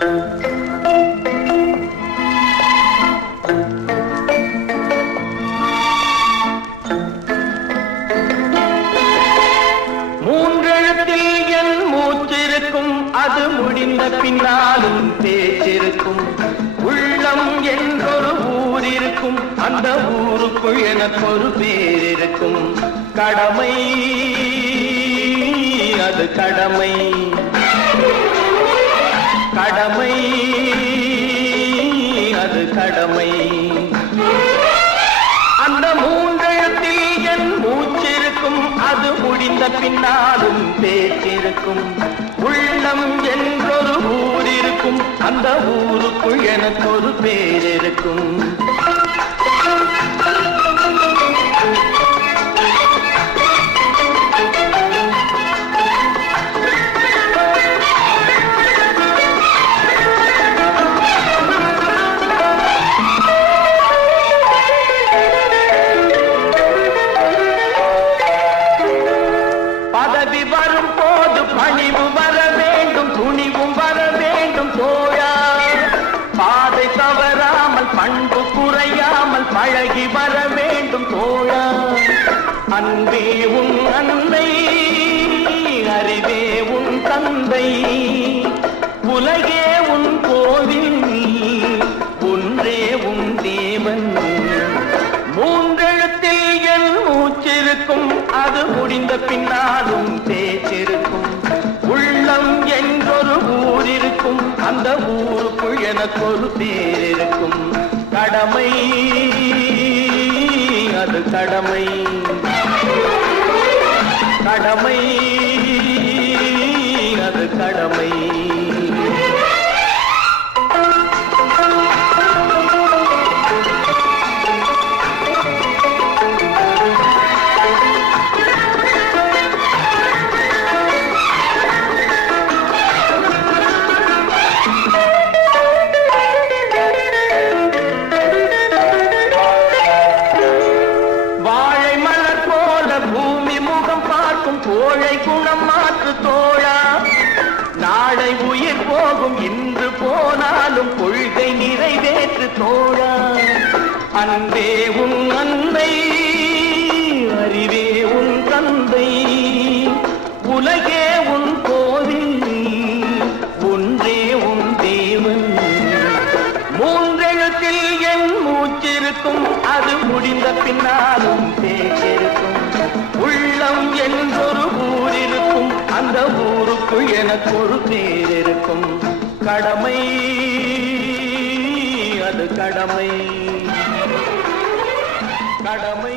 மூன்றெழுத்தில் என் மூச்சிருக்கும், அது முடிந்த பின்னாலும் பேச்சிருக்கும். உள்ளம் என்றொரு ஊர் இருக்கும், அந்த ஊருக்குள் எனக்கு ஒரு பேர் இருக்கும். கடமை, அது கடமை, கடமை, அது கடமை. அந்த மூன்றெழுத்தில் என் மூச்சிருக்கும், அது முடிந்த பின்னாலும் பேச்சிருக்கும். உள்ளம் என்றொரு ஊர் இருக்கும், அந்த ஊருக்குள் எனக்கு ஒரு பேர் இருக்கும். பதவி வரும் போது பணிவு வர வேண்டும், துணிவும் வர வேண்டும் தோழா. பாதை தவறாமல் பண்பு குறையாமல் பழகி வர வேண்டும் தோழா. அன்பே உன் அன்னை, அறிவே உன் தந்தை, உலகே உன் கோவில், ஒன்றே உன் தேவன். மூன்றெழுத்தில் என் மூச்சிருக்கும், அது முடிந்த பின்னாலும் பேச்சிருக்கும். உள்ளம் என்றொரு ஊர் இருக்கும், அந்த ஊருக்குள் எனக்கு ஒரு பேர் இருக்கும். கடமை, அது கடமை, கடமை, அது கடமை. பூமி முகம் பார்க்கும் கோழை குணம் மாற்று தோழா. நாளை உயிர் போகும், இன்று போனாலும் கொள்கை நிறைவேற்று தோழா. அன்பே உன் அன்னை, அறிவே உன் தந்தை, உலகே உன் கோவில், ஒன்றே உன் தேவன். மூன்றெழுத்தில் என் மூச்சிருக்கும், அது முடிந்த பின்னாலும் பேச்சிருக்கும். உள்ளம் என்றொரு ஊர் இருக்கும், அந்த ஊருக்குள் எனக்கு ஒரு பேர் இருக்கும். கடமை, அது கடமை, கடமை.